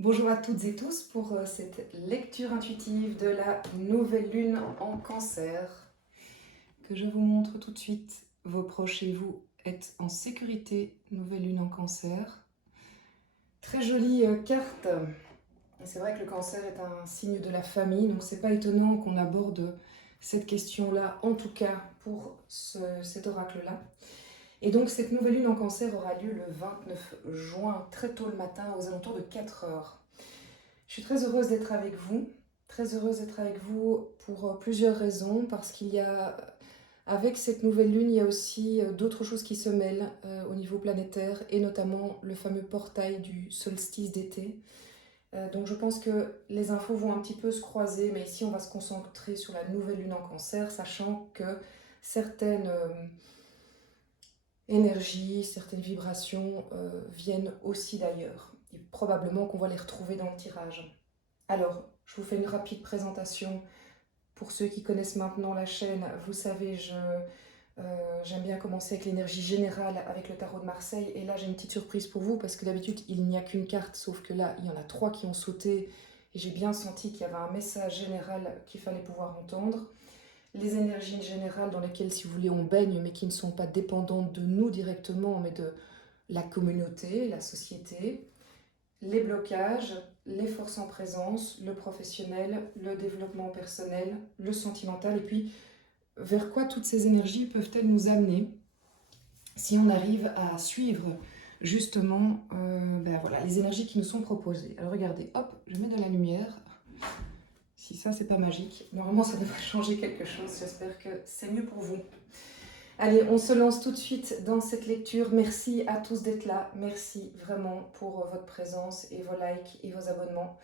Bonjour à toutes et tous pour cette lecture intuitive de la nouvelle lune en cancer que je vous montre tout de suite. Vos proches et vous êtes en sécurité, nouvelle lune en cancer. Très jolie carte. C'est vrai que le cancer est un signe de la famille, donc c'est pas étonnant qu'on aborde cette question-là, en tout cas pour cet oracle-là. Et donc cette nouvelle lune en cancer aura lieu le 29 juin, très tôt le matin, aux alentours de 4 heures. Je suis très heureuse d'être avec vous, très heureuse d'être avec vous pour plusieurs raisons, parce qu'il y a, avec cette nouvelle lune, il y a aussi d'autres choses qui se mêlent au niveau planétaire, et notamment le fameux portail du solstice d'été. Donc je pense que les infos vont un petit peu se croiser, mais ici on va se concentrer sur la nouvelle lune en cancer, sachant que certaines énergies, certaines vibrations viennent aussi d'ailleurs. Et probablement qu'on va les retrouver dans le tirage. Alors, je vous fais une rapide présentation. Pour ceux qui connaissent maintenant la chaîne, vous savez, j'aime bien commencer avec l'énergie générale avec le tarot de Marseille. Et là, j'ai une petite surprise pour vous parce que d'habitude, il n'y a qu'une carte, sauf que là, il y en a trois qui ont sauté. Et j'ai bien senti qu'il y avait un message général qu'il fallait pouvoir entendre. Les énergies générales dans lesquelles, si vous voulez, on baigne, mais qui ne sont pas dépendantes de nous directement, mais de la communauté, la société, les blocages, les forces en présence, le professionnel, le développement personnel, le sentimental, et puis vers quoi toutes ces énergies peuvent-elles nous amener si on arrive à suivre justement voilà, les énergies qui nous sont proposées. Alors regardez, hop, je mets de la lumière. Si ça, c'est pas magique, normalement ça devrait changer quelque chose, j'espère que c'est mieux pour vous. Allez, on se lance tout de suite dans cette lecture. Merci à tous d'être là. Merci vraiment pour votre présence et vos likes et vos abonnements.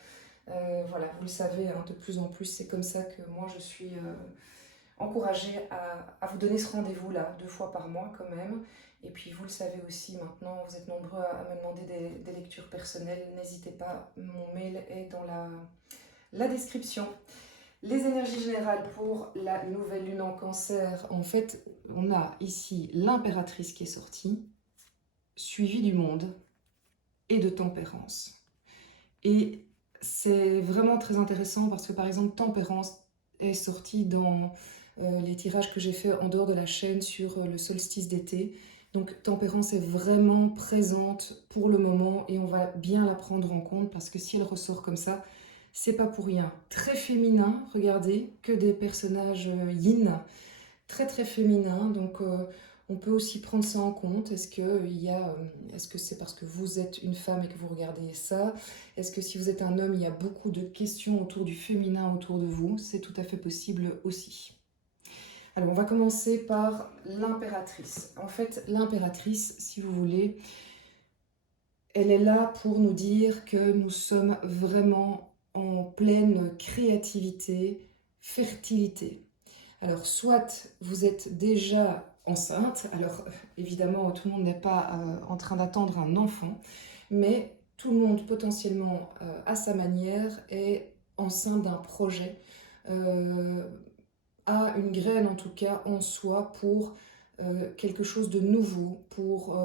Voilà, vous le savez, hein, de plus en plus, c'est comme ça que moi je suis encouragée à vous donner ce rendez-vous-là, 2 fois par mois quand même. Et puis vous le savez aussi maintenant, vous êtes nombreux à me demander des lectures personnelles. N'hésitez pas, mon mail est dans la description. Les énergies générales pour la nouvelle lune en cancer, en fait, on a ici l'impératrice qui est sortie, suivie du monde et de tempérance. Et c'est vraiment très intéressant parce que par exemple, tempérance est sortie dans les tirages que j'ai fait en dehors de la chaîne sur le solstice d'été. Donc tempérance est vraiment présente pour le moment et on va bien la prendre en compte parce que si elle ressort comme ça, c'est pas pour rien. Très féminin, regardez, que des personnages yin, très très féminin. Donc on peut aussi prendre ça en compte. Est-ce que c'est parce que vous êtes une femme et que vous regardez ça? Est-ce que si vous êtes un homme, il y a beaucoup de questions autour du féminin autour de vous? C'est tout à fait possible aussi. Alors on va commencer par l'impératrice. En fait, l'impératrice, si vous voulez, elle est là pour nous dire que nous sommes vraiment en pleine créativité, fertilité. Alors, soit vous êtes déjà enceinte, alors évidemment, tout le monde n'est pas en train d'attendre un enfant, mais tout le monde potentiellement à sa manière est enceinte d'un projet, euh, a une graine en tout cas en soi pour quelque chose de nouveau, pour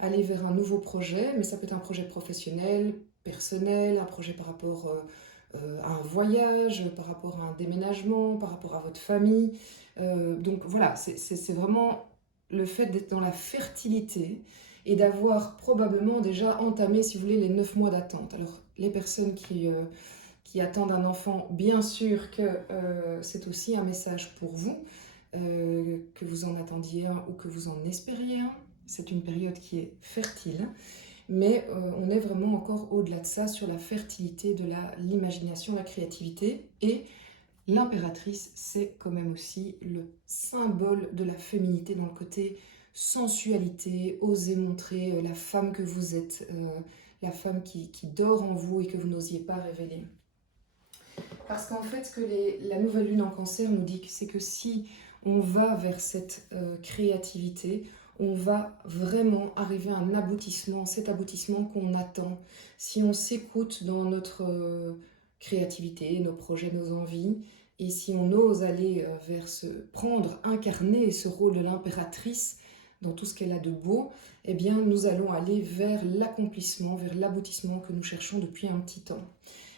aller vers un nouveau projet, mais ça peut être un projet professionnel, personnel, un projet par rapport à un voyage, par rapport à un déménagement, par rapport à votre famille. Donc voilà, c'est vraiment le fait d'être dans la fertilité et d'avoir probablement déjà entamé, si vous voulez, les 9 mois d'attente. Alors les personnes qui attendent un enfant, bien sûr que c'est aussi un message pour vous, que vous en attendiez un ou que vous en espériez un. C'est une période qui est fertile, mais on est vraiment encore au-delà de ça sur la fertilité de l'imagination, la créativité. Et l'impératrice, c'est quand même aussi le symbole de la féminité dans le côté sensualité, oser montrer la femme que vous êtes, la femme qui dort en vous et que vous n'osiez pas révéler. Parce qu'en fait, ce que la nouvelle lune en cancer nous dit, c'est que si on va vers cette créativité, on va vraiment arriver à un aboutissement, cet aboutissement qu'on attend. Si on s'écoute dans notre créativité, nos projets, nos envies, et si on ose aller vers prendre, incarner ce rôle de l'impératrice, dans tout ce qu'elle a de beau, eh bien nous allons aller vers l'accomplissement, vers l'aboutissement que nous cherchons depuis un petit temps.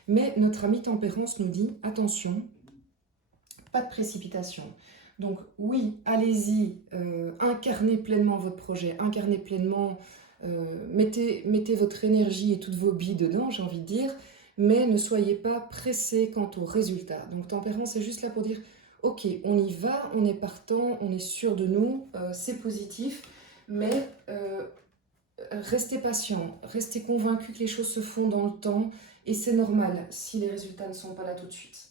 Mais notre ami Tempérance nous dit, attention, pas de précipitation. Donc oui, allez-y, incarnez pleinement votre projet, incarnez pleinement, mettez votre énergie et toutes vos billes dedans, j'ai envie de dire, mais ne soyez pas pressés quant au résultat. Donc Tempérance est juste là pour dire, ok, on y va, on est partant, on est sûr de nous, c'est positif, mais restez patient, restez convaincus que les choses se font dans le temps, et c'est normal si les résultats ne sont pas là tout de suite.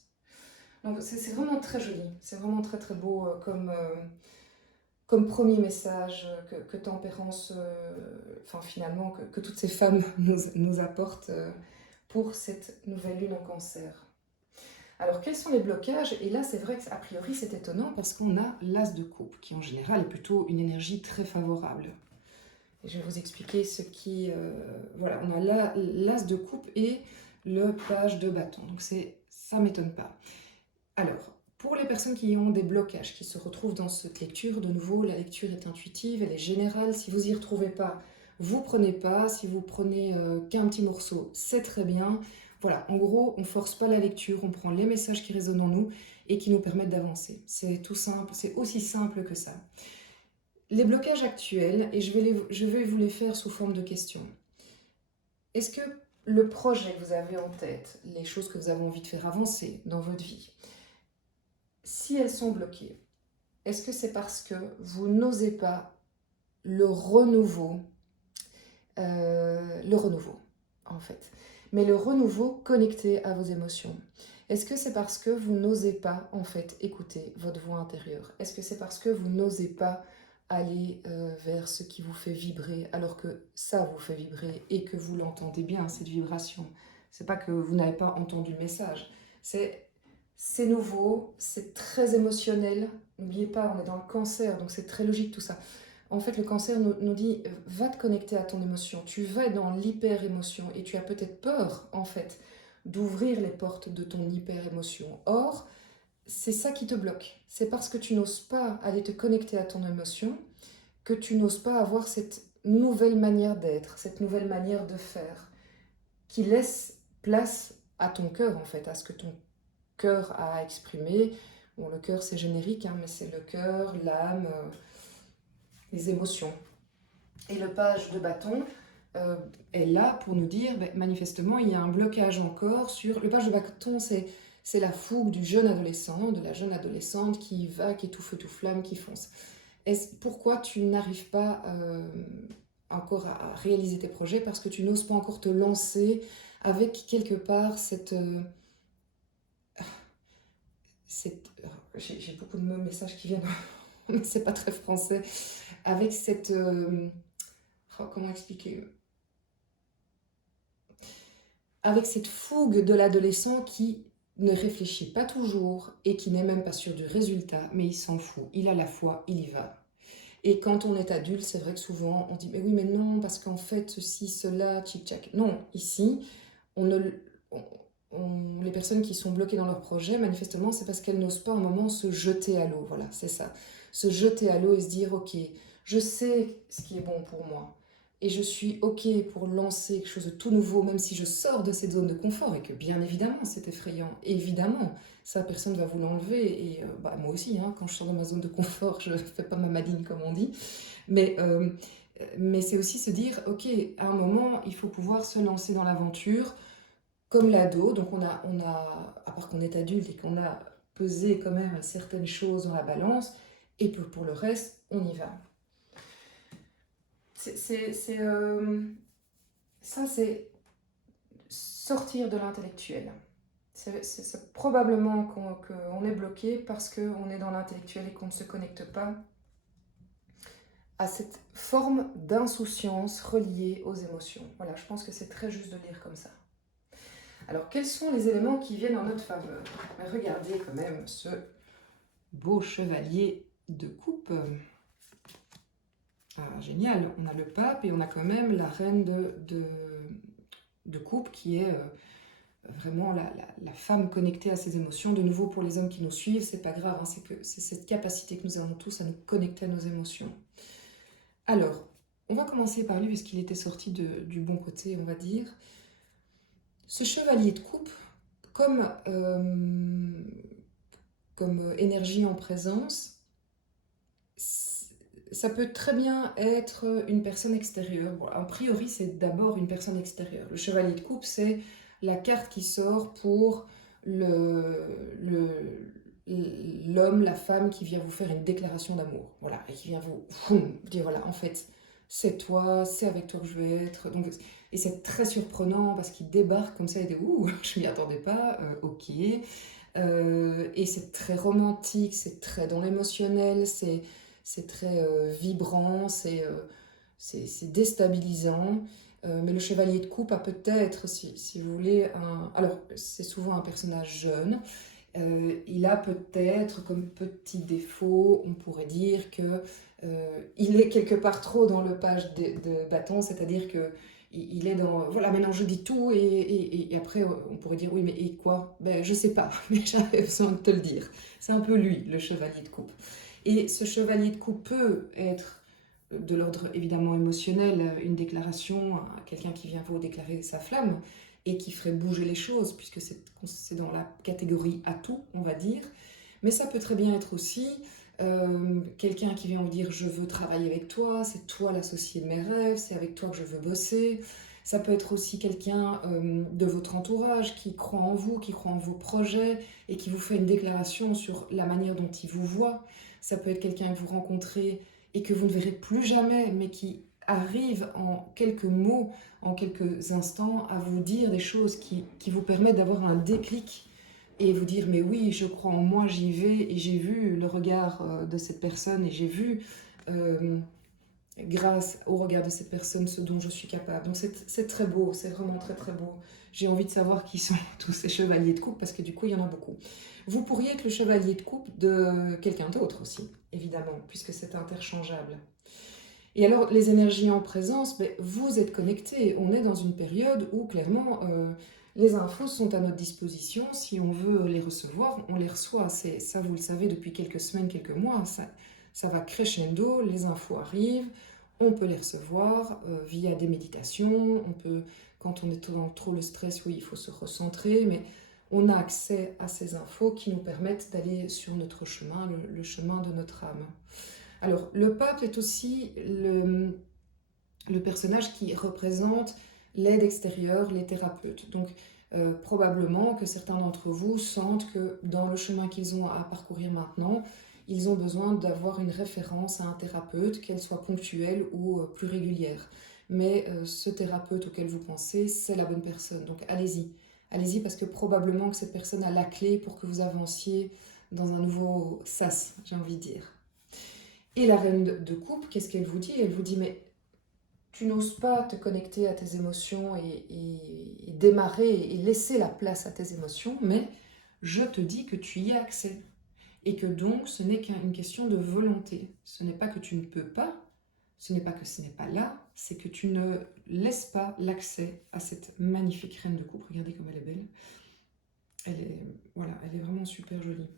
Donc c'est vraiment très joli, c'est vraiment très très beau comme premier message que Tempérance, enfin finalement que toutes ces femmes nous apportent pour cette nouvelle lune en Cancer. Alors quels sont les blocages? Et là c'est vrai qu'a priori c'est étonnant parce qu'on a l'as de coupe qui en général est plutôt une énergie très favorable. Et je vais vous expliquer ce qui... voilà, on a l'as de coupe et le page de bâton, donc ça ne m'étonne pas. Alors, pour les personnes qui ont des blocages, qui se retrouvent dans cette lecture, de nouveau, la lecture est intuitive, elle est générale. Si vous n'y retrouvez pas, vous prenez pas. Si vous prenez qu'un petit morceau, c'est très bien. Voilà, en gros, on ne force pas la lecture, on prend les messages qui résonnent en nous et qui nous permettent d'avancer. C'est tout simple, c'est aussi simple que ça. Les blocages actuels, et je vais vous les faire sous forme de questions. Est-ce que le projet que vous avez en tête, les choses que vous avez envie de faire avancer dans votre vie, si elles sont bloquées, est-ce que c'est parce que vous n'osez pas le renouveau en fait, mais le renouveau connecté à vos émotions? Est-ce que c'est parce que vous n'osez pas en fait écouter votre voix intérieure? Est-ce que c'est parce que vous n'osez pas aller vers ce qui vous fait vibrer alors que ça vous fait vibrer et que vous l'entendez bien, cette vibration? C'est pas que vous n'avez pas entendu le message, c'est nouveau, c'est très émotionnel. N'oubliez pas, on est dans le Cancer, donc c'est très logique tout ça. En fait, le Cancer nous dit, va te connecter à ton émotion. Tu vas être dans l'hyper-émotion et tu as peut-être peur, en fait, d'ouvrir les portes de ton hyper-émotion. Or, c'est ça qui te bloque. C'est parce que tu n'oses pas aller te connecter à ton émotion que tu n'oses pas avoir cette nouvelle manière d'être, cette nouvelle manière de faire, qui laisse place à ton cœur, en fait, à ce que ton cœur à exprimer. Bon, le cœur c'est générique, hein, mais c'est le cœur, l'âme, les émotions. Et le page de bâton est là pour nous dire, manifestement, il y a un blocage encore sur... Le page de bâton, c'est la fougue du jeune adolescent, de la jeune adolescente qui y va, qui est tout feu, tout flamme, qui fonce. Pourquoi tu n'arrives pas encore à réaliser tes projets? Parce que tu n'oses pas encore te lancer avec quelque part cette... j'ai beaucoup de messages qui viennent, mais c'est pas très français, avec cette... comment expliquer? Avec cette fougue de l'adolescent qui ne réfléchit pas toujours et qui n'est même pas sûr du résultat, mais il s'en fout, il a la foi, il y va. Et quand on est adulte, c'est vrai que souvent on dit mais oui mais non, parce qu'en fait ceci, cela, tchic-tchac. Non, ici, les personnes qui sont bloquées dans leur projet, manifestement, c'est parce qu'elles n'osent pas un moment se jeter à l'eau. Voilà, c'est ça. Se jeter à l'eau et se dire, ok, je sais ce qui est bon pour moi. Et je suis ok pour lancer quelque chose de tout nouveau, même si je sors de cette zone de confort et que bien évidemment, c'est effrayant. Évidemment, ça, personne ne va vous l'enlever. Et moi aussi, hein, quand je sors de ma zone de confort, je ne fais pas ma madine, comme on dit. Mais c'est aussi se dire, ok, à un moment, il faut pouvoir se lancer dans l'aventure, comme l'ado, donc à part qu'on est adulte et qu'on a pesé quand même certaines choses dans la balance, et pour le reste, on y va. Ça, c'est sortir de l'intellectuel. C'est probablement qu'on est bloqué parce qu'on est dans l'intellectuel et qu'on ne se connecte pas à cette forme d'insouciance reliée aux émotions. Voilà, je pense que c'est très juste de lire comme ça. Alors, quels sont les éléments qui viennent en notre faveur? Regardez quand même ce beau chevalier de coupe. Ah, génial, on a le pape et on a quand même la reine de coupe qui est vraiment la femme connectée à ses émotions. De nouveau, pour les hommes qui nous suivent, c'est pas grave, hein, c'est cette capacité que nous avons tous à nous connecter à nos émotions. Alors, on va commencer par lui parce qu'il était sorti du bon côté, on va dire. Ce chevalier de coupe, comme, comme énergie en présence, ça peut très bien être une personne extérieure. Bon, a priori, c'est d'abord une personne extérieure. Le chevalier de coupe, c'est la carte qui sort pour l'homme, la femme qui vient vous faire une déclaration d'amour. Voilà, et qui vient vous dire, voilà, en fait, c'est toi, c'est avec toi que je veux être. Donc, et c'est très surprenant parce qu'il débarque comme ça et dit, ouh, je m'y attendais pas, ok. Et c'est très romantique, c'est très dans l'émotionnel, c'est très vibrant, c'est déstabilisant. Mais le chevalier de coupe a peut-être, si vous voulez, alors c'est souvent un personnage jeune. Il a peut-être comme petit défaut, on pourrait dire que il est quelque part trop dans le page de bâton, c'est-à-dire que il est dans, voilà, maintenant je dis tout et après on pourrait dire oui mais et quoi? Ben je sais pas, mais j'avais besoin de te le dire. C'est un peu lui, le chevalier de coupe. Et ce chevalier de coupe peut être de l'ordre évidemment émotionnel, une déclaration, quelqu'un qui vient vous déclarer sa flamme et qui ferait bouger les choses, puisque c'est dans la catégorie atout, on va dire. Mais ça peut très bien être aussi quelqu'un qui vient vous dire je veux travailler avec toi, c'est toi l'associé de mes rêves, c'est avec toi que je veux bosser. Ça peut être aussi quelqu'un de votre entourage qui croit en vous, qui croit en vos projets et qui vous fait une déclaration sur la manière dont il vous voit. Ça peut être quelqu'un que vous rencontrez et que vous ne verrez plus jamais, mais qui arrive en quelques mots, en quelques instants, à vous dire des choses qui vous permettent d'avoir un déclic et vous dire mais oui, je crois en moi, j'y vais et j'ai vu le regard de cette personne et j'ai vu grâce au regard de cette personne ce dont je suis capable. Donc c'est très beau, c'est vraiment très très beau. J'ai envie de savoir qui sont tous ces chevaliers de coupe parce que du coup il y en a beaucoup. Vous pourriez être le chevalier de coupe de quelqu'un d'autre aussi, évidemment, puisque c'est interchangeable. Et alors, les énergies en présence, ben, vous êtes connectés. On est dans une période où, clairement, les infos sont à notre disposition. Si on veut les recevoir, on les reçoit. Ça, vous le savez, depuis quelques semaines, quelques mois, ça va crescendo, les infos arrivent, on peut les recevoir via des méditations. On peut, quand on est dans trop le stress, oui, il faut se recentrer, mais on a accès à ces infos qui nous permettent d'aller sur notre chemin, le chemin de notre âme. Alors, le pape est aussi le personnage qui représente l'aide extérieure, les thérapeutes. Donc, probablement que certains d'entre vous sentent que dans le chemin qu'ils ont à parcourir maintenant, ils ont besoin d'avoir une référence à un thérapeute, qu'elle soit ponctuelle ou plus régulière. Mais ce thérapeute auquel vous pensez, c'est la bonne personne. Donc, allez-y. Allez-y parce que probablement que cette personne a la clé pour que vous avanciez dans un nouveau sas, j'ai envie de dire. Et la reine de coupe, qu'est-ce qu'elle vous dit? Elle vous dit, mais tu n'oses pas te connecter à tes émotions et démarrer et laisser la place à tes émotions, mais je te dis que tu y as accès. Et que donc, ce n'est qu'une question de volonté. Ce n'est pas que tu ne peux pas, ce n'est pas que ce n'est pas là, c'est que tu ne laisses pas l'accès à cette magnifique reine de coupe. Regardez comme elle est belle. Voilà, elle est vraiment super jolie.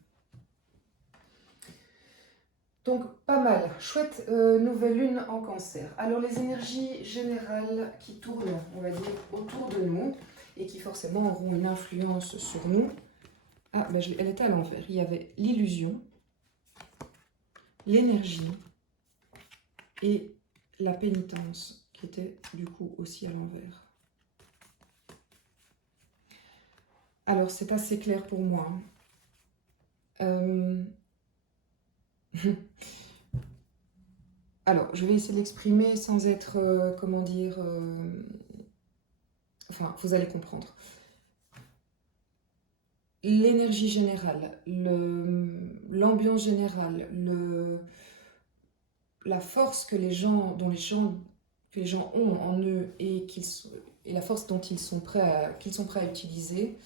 Donc, pas mal. Chouette nouvelle lune en cancer. Alors, les énergies générales qui tournent, on va dire, autour de nous et qui forcément auront une influence sur nous. Ah, ben elle était à l'envers. Il y avait l'illusion, l'énergie et la pénitence qui était du coup aussi à l'envers. Alors, c'est assez clair pour moi. Alors, je vais essayer de l'exprimer sans être, comment dire, enfin, vous allez comprendre. L'énergie générale, l'ambiance générale, la force que les gens ont en eux et la force dont qu'ils sont prêts à utiliser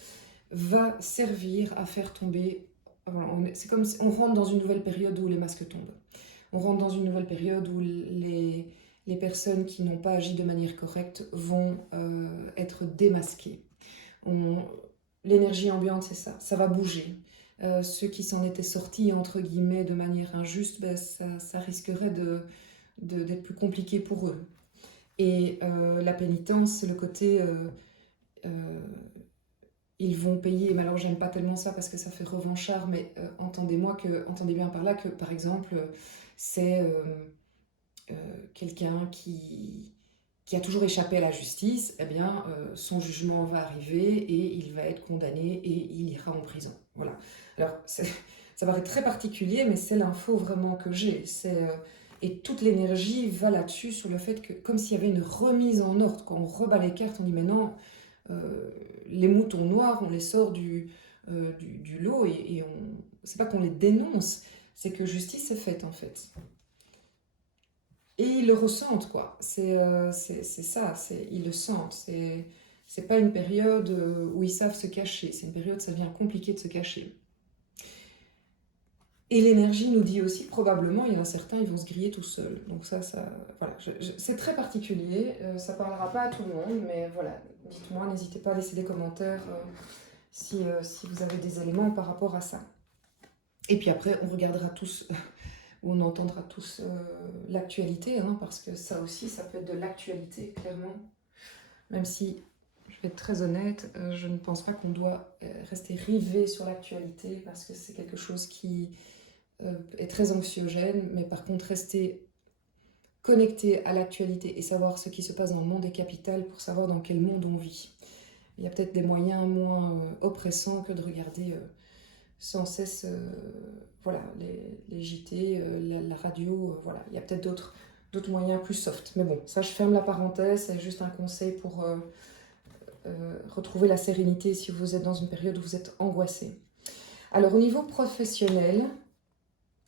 va servir à faire tomber. Voilà, c'est comme si on rentre dans une nouvelle période où les masques tombent. On rentre dans une nouvelle période où les personnes qui n'ont pas agi de manière correcte vont être démasquées. L'énergie ambiante, c'est ça, ça va bouger. Ceux qui s'en étaient sortis, entre guillemets, de manière injuste, ben, ça risquerait d'être plus compliqué pour eux. Et la pénitence, c'est le côté... ils vont payer, mais alors j'aime pas tellement ça parce que ça fait revanchard, mais entendez bien par là que, par exemple, c'est quelqu'un qui a toujours échappé à la justice, eh bien, son jugement va arriver et il va être condamné et il ira en prison. Voilà. Alors, ça paraît très particulier, mais c'est l'info vraiment que j'ai. Et toute l'énergie va là-dessus, sur le fait que, comme s'il y avait une remise en ordre, quand on rebat les cartes, on dit, mais non, les moutons noirs, on les sort du lot et c'est pas qu'on les dénonce, c'est que justice est faite, en fait. Et ils le ressentent, quoi. C'est ça, ils le sentent. C'est pas une période où ils savent se cacher. C'est une période où ça devient compliqué de se cacher. Et l'énergie nous dit aussi, probablement, il y en a certains, ils vont se griller tout seuls. Donc voilà. C'est très particulier. Ça parlera pas à tout le monde, mais voilà. Dites-moi, n'hésitez pas à laisser des commentaires si vous avez des éléments par rapport à ça. Et puis après, on regardera tous... où on entendra tous l'actualité, hein, parce que ça aussi, ça peut être de l'actualité, clairement. Même si, je vais être très honnête, je ne pense pas qu'on doit rester rivé sur l'actualité, parce que c'est quelque chose qui est très anxiogène, mais par contre, rester connecté à l'actualité et savoir ce qui se passe dans le monde est capital pour savoir dans quel monde on vit. Il y a peut-être des moyens moins oppressants que de regarder... sans cesse voilà, les JT, la radio, voilà. Il y a peut-être d'autres moyens plus soft. Mais bon, ça je ferme la parenthèse, c'est juste un conseil pour retrouver la sérénité si vous êtes dans une période où vous êtes angoissé. Alors au niveau professionnel,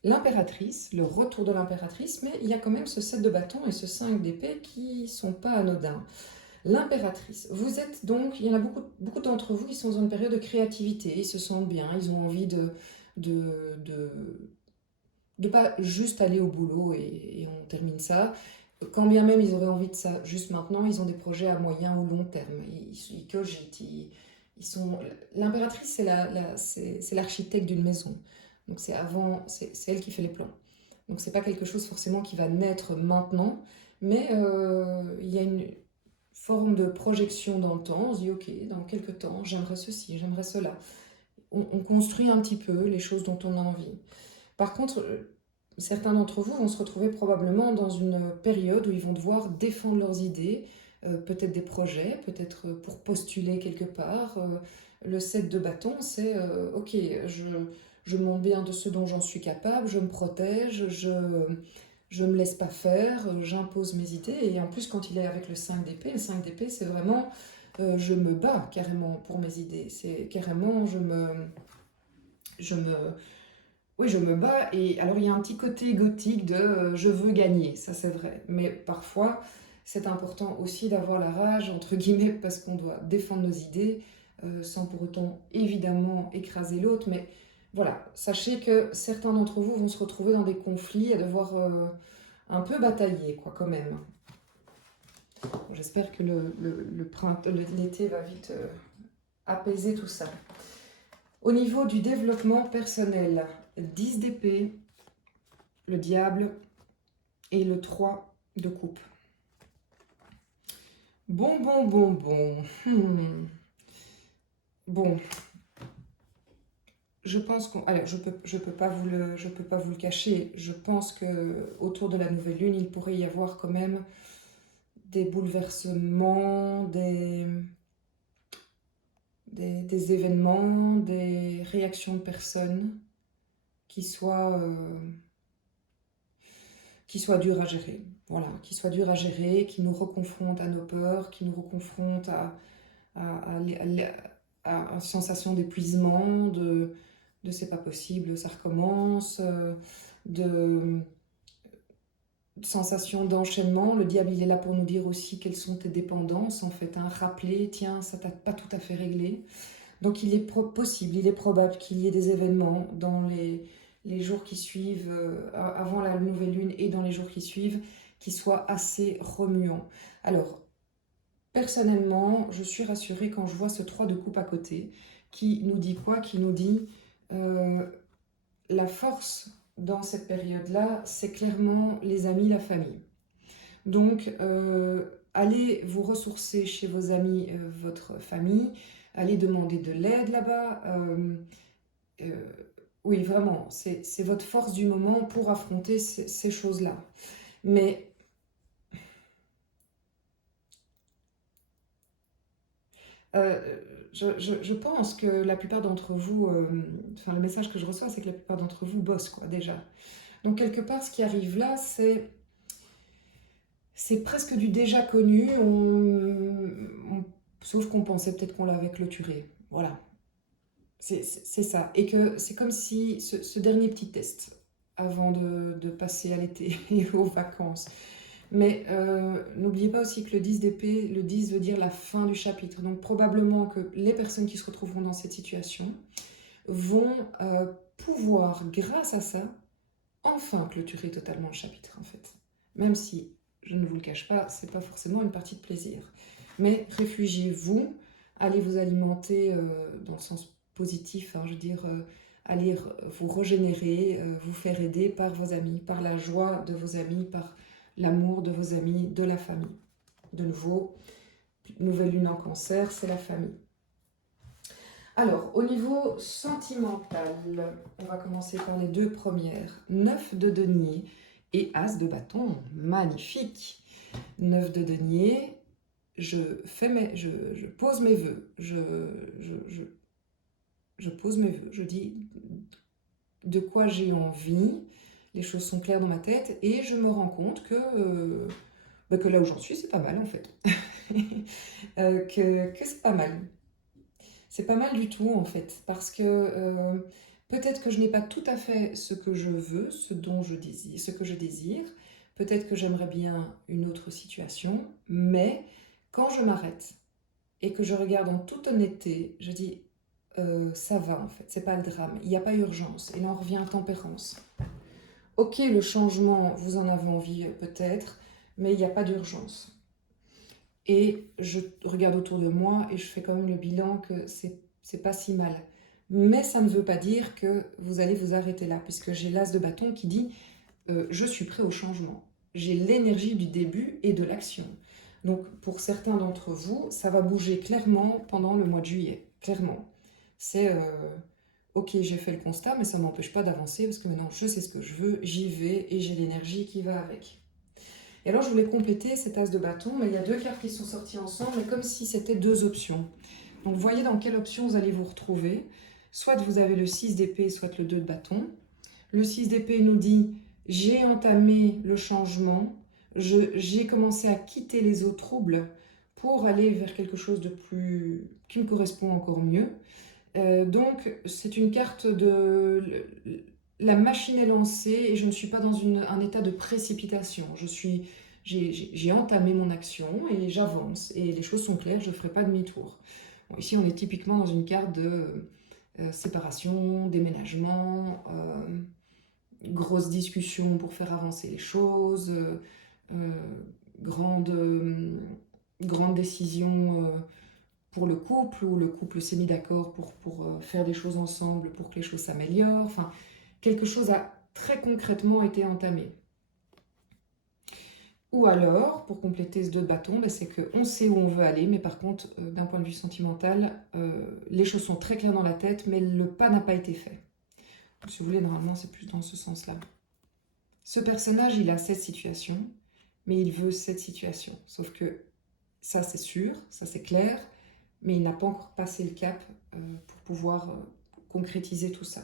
l'impératrice, le retour de l'impératrice, mais il y a quand même ce 7 de bâton et ce 5 d'épée qui ne sont pas anodins. L'impératrice, vous êtes donc, il y en a beaucoup d'entre vous qui sont dans une période de créativité, ils se sentent bien, ils ont envie de pas juste aller au boulot et on termine ça. Quand bien même ils auraient envie de ça juste maintenant, ils ont des projets à moyen ou long terme, ils cogitent, ils sont... L'impératrice, c'est l'architecte d'une maison, donc c'est elle qui fait les plans. Donc c'est pas quelque chose forcément qui va naître maintenant, mais il y a une forme de projection dans le temps, on se dit ok, dans quelques temps, j'aimerais ceci, j'aimerais cela. On construit un petit peu les choses dont on a envie. Par contre, certains d'entre vous vont se retrouver probablement dans une période où ils vont devoir défendre leurs idées, peut-être des projets, peut-être pour postuler quelque part. Le 7 de bâton, c'est ok, je montre bien de ce dont j'en suis capable, je me protège, je me laisse pas faire, j'impose mes idées. Et en plus, quand il est avec le 5 d'épée, c'est vraiment je me bats carrément pour mes idées. C'est carrément oui, je me bats. Et alors, il y a un petit côté gothique de je veux gagner, ça c'est vrai. Mais parfois, c'est important aussi d'avoir la rage, entre guillemets, parce qu'on doit défendre nos idées, sans pour autant évidemment écraser l'autre. Mais voilà, sachez que certains d'entre vous vont se retrouver dans des conflits et devoir un peu batailler, quoi, quand même. Bon, j'espère que l'été va vite apaiser tout ça. Au niveau du développement personnel, 10 d'épée, le diable et le 3 de coupe. Bon. Bon. Je pense qu'on... Alors, je peux pas vous le cacher. Je pense que autour de la nouvelle lune, il pourrait y avoir quand même des bouleversements, des événements, des réactions de personnes qui soient dures à gérer. Voilà, qui soient dures à gérer, qui nous reconfrontent à nos peurs, qui nous reconfrontent à une sensation d'épuisement, de c'est pas possible, ça recommence, de sensation d'enchaînement. Le diable, il est là pour nous dire aussi quelles sont tes dépendances, en fait, hein, rappeler, tiens, ça t'a pas tout à fait réglé. Donc il est possible, il est probable qu'il y ait des événements dans les jours qui suivent, avant la nouvelle lune et dans les jours qui suivent, qui soient assez remuants. Alors, personnellement, je suis rassurée quand je vois ce 3 de coupe à côté, qui nous dit quoi? Qui nous dit la force dans cette période-là, c'est clairement les amis, la famille. Donc, allez vous ressourcer chez vos amis, votre famille, allez demander de l'aide là-bas. Oui, vraiment, c'est votre force du moment pour affronter ces choses-là. Mais je pense que la plupart d'entre vous, enfin le message que je reçois, c'est que la plupart d'entre vous bossent, quoi, déjà. Donc quelque part, ce qui arrive là, c'est presque du déjà connu, sauf qu'on pensait peut-être qu'on l'avait clôturé. Voilà, c'est ça. Et que c'est comme si ce dernier petit test, avant de passer à l'été et aux vacances. Mais n'oubliez pas aussi que le 10 d'épée, le 10 veut dire la fin du chapitre. Donc probablement que les personnes qui se retrouveront dans cette situation vont pouvoir, grâce à ça, enfin clôturer totalement le chapitre en fait. Même si, je ne vous le cache pas, c'est pas forcément une partie de plaisir. Mais réfugiez-vous, allez vous alimenter dans le sens positif, hein, je veux dire, allez vous régénérer, vous faire aider par vos amis, par la joie de vos amis, par l'amour de vos amis, de la famille. De nouveau, nouvelle lune en cancer, c'est la famille. Alors, au niveau sentimental, on va commencer par les deux premières. 9 de denier et As de bâton. Magnifique. 9 de denier, je pose mes vœux. Je pose mes vœux. Je dis de quoi j'ai envie. Les choses sont claires dans ma tête et je me rends compte que là où j'en suis, c'est pas mal en fait. Que c'est pas mal. C'est pas mal du tout en fait, parce que peut-être que je n'ai pas tout à fait ce que je veux, ce dont je désire, ce que je désire. Peut-être que j'aimerais bien une autre situation, mais quand je m'arrête et que je regarde en toute honnêteté, je dis ça va en fait, c'est pas le drame, il n'y a pas urgence. Et là on revient à tempérance. Ok, le changement, vous en avez envie peut-être, mais il n'y a pas d'urgence. Et je regarde autour de moi et je fais quand même le bilan que c'est pas si mal. Mais ça ne veut pas dire que vous allez vous arrêter là, puisque j'ai l'as de bâton qui dit je suis prêt au changement. J'ai l'énergie du début et de l'action. Donc pour certains d'entre vous, ça va bouger clairement pendant le mois de juillet. Clairement. C'est ok, j'ai fait le constat, mais ça ne m'empêche pas d'avancer parce que maintenant je sais ce que je veux, j'y vais et j'ai l'énergie qui va avec. Et alors je voulais compléter cet as de bâton, mais il y a deux cartes qui sont sorties ensemble, mais comme si c'était deux options. Donc voyez dans quelle option vous allez vous retrouver. Soit vous avez le 6 d'épée, soit le 2 de bâton. Le 6 d'épée nous dit « j'ai entamé le changement, j'ai commencé à quitter les eaux troubles pour aller vers quelque chose de plus qui me correspond encore mieux ». Donc c'est une carte de la machine est lancée et je ne suis pas dans un état de précipitation. J'ai entamé mon action et j'avance et les choses sont claires, je ne ferai pas demi-tour. Bon, ici on est typiquement dans une carte de séparation, déménagement, grosse discussion pour faire avancer les choses, grande, grande décision pour le couple, où le couple s'est mis d'accord pour faire des choses ensemble, pour que les choses s'améliorent. Enfin, quelque chose a très concrètement été entamé. Ou alors, pour compléter ce 2 de bâton, ben c'est qu'on sait où on veut aller, mais par contre, d'un point de vue sentimental, les choses sont très claires dans la tête, mais le pas n'a pas été fait. Donc, si vous voulez, normalement, c'est plus dans ce sens-là. Ce personnage, il a cette situation, mais il veut cette situation. Sauf que ça, c'est sûr, ça, c'est clair, mais il n'a pas encore passé le cap pour pouvoir concrétiser tout ça.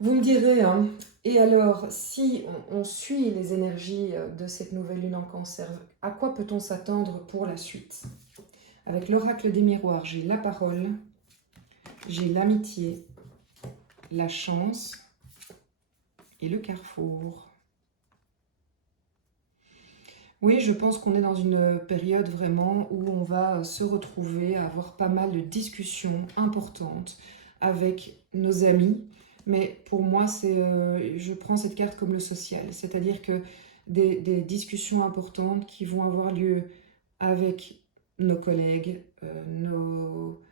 Vous me direz, hein, et alors, si on suit les énergies de cette nouvelle lune en cancer, à quoi peut-on s'attendre pour la suite? Avec l'oracle des miroirs, j'ai la parole, j'ai l'amitié, la chance et le carrefour. Oui, je pense qu'on est dans une période vraiment où on va se retrouver à avoir pas mal de discussions importantes avec nos amis. Mais pour moi, je prends cette carte comme le social. C'est-à-dire que des discussions importantes qui vont avoir lieu avec nos collègues, nos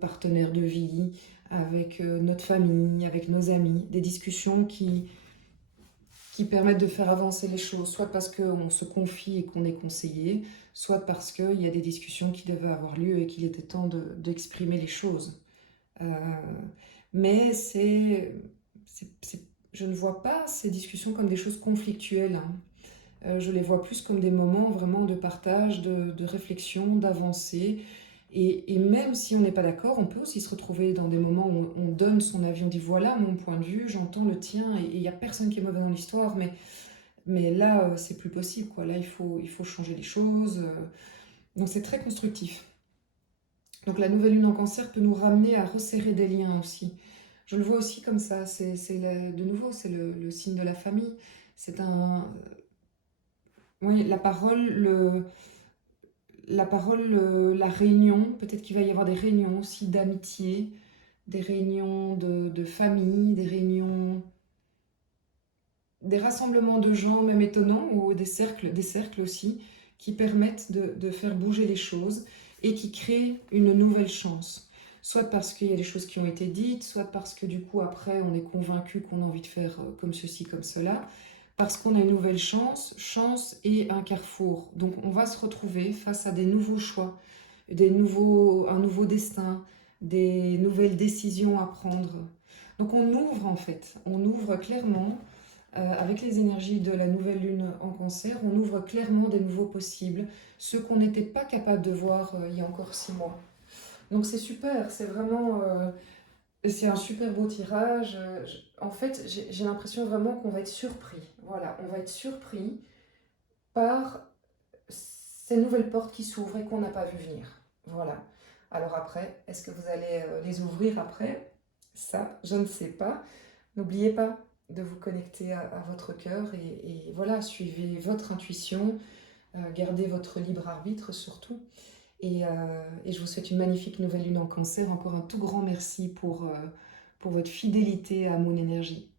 partenaires de vie, avec notre famille, avec nos amis, des discussions qui permettent de faire avancer les choses, soit parce qu'on se confie et qu'on est conseillé, soit parce qu'il y a des discussions qui devaient avoir lieu et qu'il était temps d'exprimer les choses. Euh, mais je ne vois pas ces discussions comme des choses conflictuelles, hein. Je les vois plus comme des moments vraiment de partage, de réflexion, d'avancée. Et même si on n'est pas d'accord, on peut aussi se retrouver dans des moments où on donne son avis, on dit voilà mon point de vue, j'entends le tien, et il n'y a personne qui est mauvais dans l'histoire, mais là, c'est plus possible, quoi. Là, il faut changer les choses. Donc c'est très constructif. Donc la nouvelle lune en cancer peut nous ramener à resserrer des liens aussi. Je le vois aussi comme ça, de nouveau, c'est le signe de la famille. C'est un... Oui, la réunion, peut-être qu'il va y avoir des réunions aussi d'amitié, des réunions de famille, des rassemblements de gens même étonnants, ou des cercles aussi, qui permettent de faire bouger les choses et qui créent une nouvelle chance. Soit parce qu'il y a des choses qui ont été dites, soit parce que du coup après on est convaincu qu'on a envie de faire comme ceci, comme cela, parce qu'on a une nouvelle chance et un carrefour. Donc on va se retrouver face à des nouveaux choix, un nouveau destin, des nouvelles décisions à prendre. Donc on ouvre clairement, avec les énergies de la nouvelle lune en cancer, on ouvre clairement des nouveaux possibles, ceux qu'on n'était pas capable de voir il y a encore 6 mois. Donc c'est super, c'est vraiment... c'est un super beau tirage. En fait, j'ai l'impression vraiment qu'on va être surpris. Voilà, on va être surpris par ces nouvelles portes qui s'ouvrent et qu'on n'a pas vu venir. Voilà. Alors après, est-ce que vous allez les ouvrir après? Ça, je ne sais pas. N'oubliez pas de vous connecter à votre cœur et voilà, suivez votre intuition, gardez votre libre arbitre surtout. Et je vous souhaite une magnifique nouvelle lune en cancer. Encore un tout grand merci pour votre fidélité à Moon Énergie.